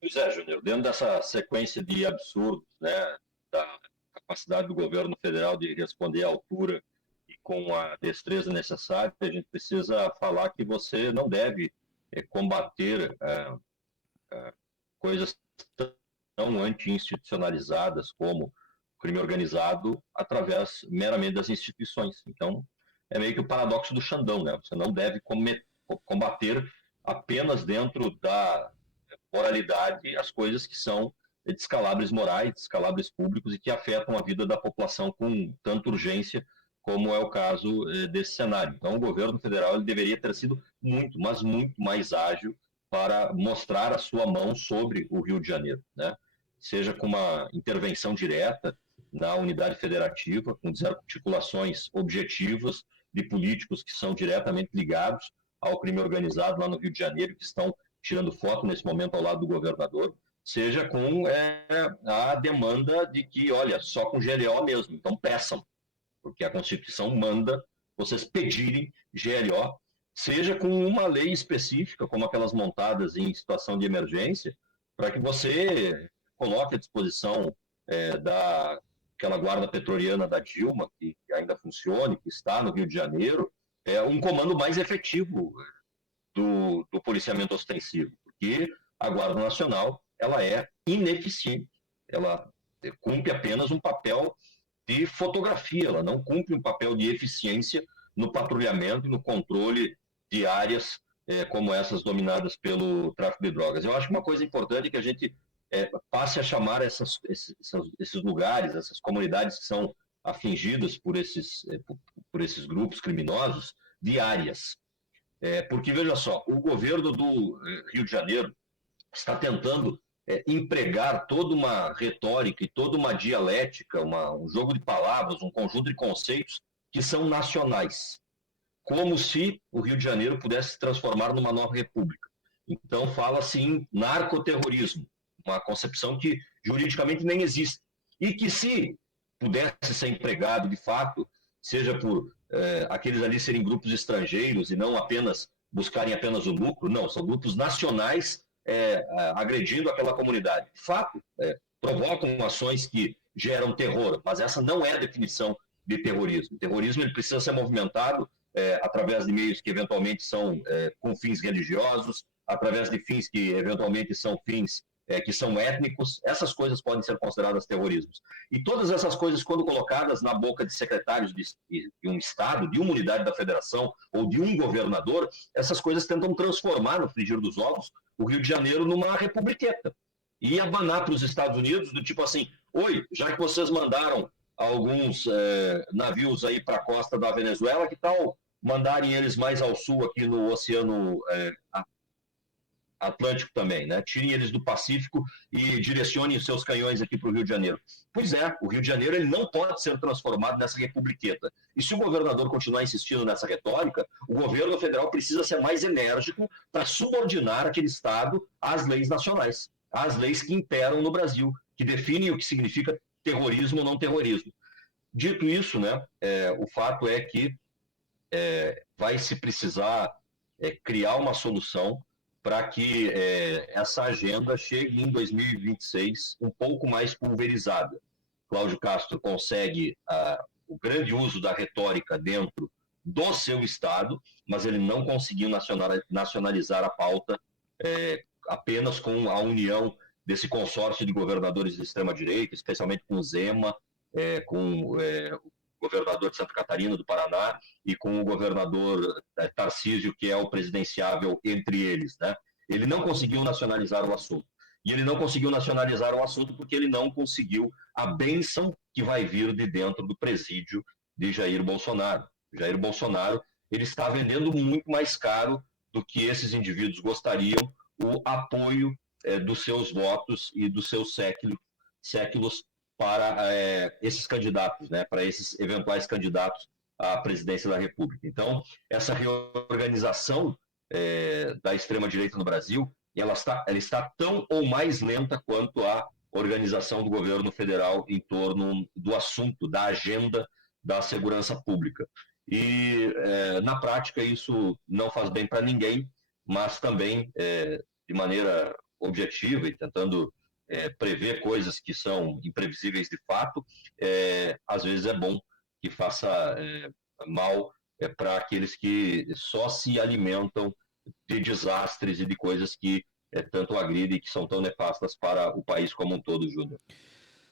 Pois é, Júnior, dentro dessa sequência de absurdos, né, da capacidade do governo federal de responder à altura e com a destreza necessária, a gente precisa falar que você não deve combater coisas tão anti-institucionalizadas como o crime organizado através meramente das instituições. Então, é meio que o paradoxo do Xandão, né? Você não deve combater apenas dentro da moralidade as coisas que são descalabres morais, descalabres públicos e que afetam a vida da população com tanta urgência como é o caso desse cenário. Então, o governo federal ele deveria ter sido muito, mas muito mais ágil para mostrar a sua mão sobre o Rio de Janeiro, né? Seja com uma intervenção direta na unidade federativa, com desarticulações objetivas de políticos que são diretamente ligados ao crime organizado lá no Rio de Janeiro, que estão tirando foto nesse momento ao lado do governador, seja com a demanda de que, olha, só com GLO mesmo, então peçam, porque a Constituição manda vocês pedirem GLO, seja com uma lei específica, como aquelas montadas em situação de emergência, para que você coloque à disposição daquela guarda pretoriana da Dilma, que ainda funcione, que está no Rio de Janeiro, um comando mais efetivo do policiamento ostensivo, porque a Guarda Nacional ela é ineficiente, ela cumpre apenas um papel de fotografia, ela não cumpre um papel de eficiência no patrulhamento e no controle de áreas como essas dominadas pelo tráfico de drogas. Eu acho que uma coisa importante é que a gente passe a chamar esses lugares, essas comunidades que são atingidas por esses grupos criminosos, de áreas. Porque, veja só, o governo do Rio de Janeiro está tentando empregar toda uma retórica e toda uma dialética, um jogo de palavras, um conjunto de conceitos que são nacionais, como se o Rio de Janeiro pudesse se transformar numa nova república. Então, fala-se em narcoterrorismo, uma concepção que juridicamente nem existe, e que se pudesse ser empregado de fato, seja por aqueles ali serem grupos estrangeiros e não apenas buscarem apenas o lucro, não, são grupos nacionais agredindo aquela comunidade. De fato, provocam ações que geram terror, mas essa não é a definição de terrorismo. O terrorismo ele precisa ser movimentado através de meios que eventualmente são com fins religiosos, através de fins que eventualmente são fins que são étnicos, essas coisas podem ser consideradas terrorismos. E todas essas coisas, quando colocadas na boca de secretários de um Estado, de uma unidade da federação ou de um governador, essas coisas tentam transformar, no frigir dos ovos, o Rio de Janeiro numa republiqueta. E abanar para os Estados Unidos do tipo assim, oi, já que vocês mandaram alguns navios aí para a costa da Venezuela, que tal mandarem eles mais ao sul aqui no Oceano Atlântico também, né? Tirem eles do Pacífico e direcionem os seus canhões aqui para o Rio de Janeiro. Pois é, o Rio de Janeiro ele não pode ser transformado nessa republiqueta. E se o governador continuar insistindo nessa retórica, o governo federal precisa ser mais enérgico para subordinar aquele Estado às leis nacionais, às leis que imperam no Brasil, que definem o que significa terrorismo ou não terrorismo. Dito isso, né, o fato é que vai se precisar criar uma solução para que essa agenda chegue em 2026 um pouco mais pulverizada. Cláudio Castro consegue o grande uso da retórica dentro do seu Estado, mas ele não conseguiu nacionalizar a pauta apenas com a união desse consórcio de governadores de extrema-direita, especialmente com o Zema, com o governador de Santa Catarina, do Paraná, e com o governador Tarcísio, que é o presidenciável entre eles, né? Ele não conseguiu nacionalizar o assunto. E ele não conseguiu nacionalizar o assunto porque ele não conseguiu a bênção que vai vir de dentro do presídio de Jair Bolsonaro. Jair Bolsonaro ele está vendendo muito mais caro do que esses indivíduos gostariam o apoio dos seus votos e dos seus séculos para esses candidatos, né, para esses eventuais candidatos à presidência da República. Então, essa reorganização da extrema-direita no Brasil, ela está tão ou mais lenta quanto a organização do governo federal em torno do assunto, da agenda da segurança pública. E, na prática, isso não faz bem para ninguém, mas também, de maneira objetiva e tentando prever coisas que são imprevisíveis de fato, às vezes é bom que faça mal para aqueles que só se alimentam de desastres e de coisas que tanto agridem e que são tão nefastas para o país como um todo, Júnior.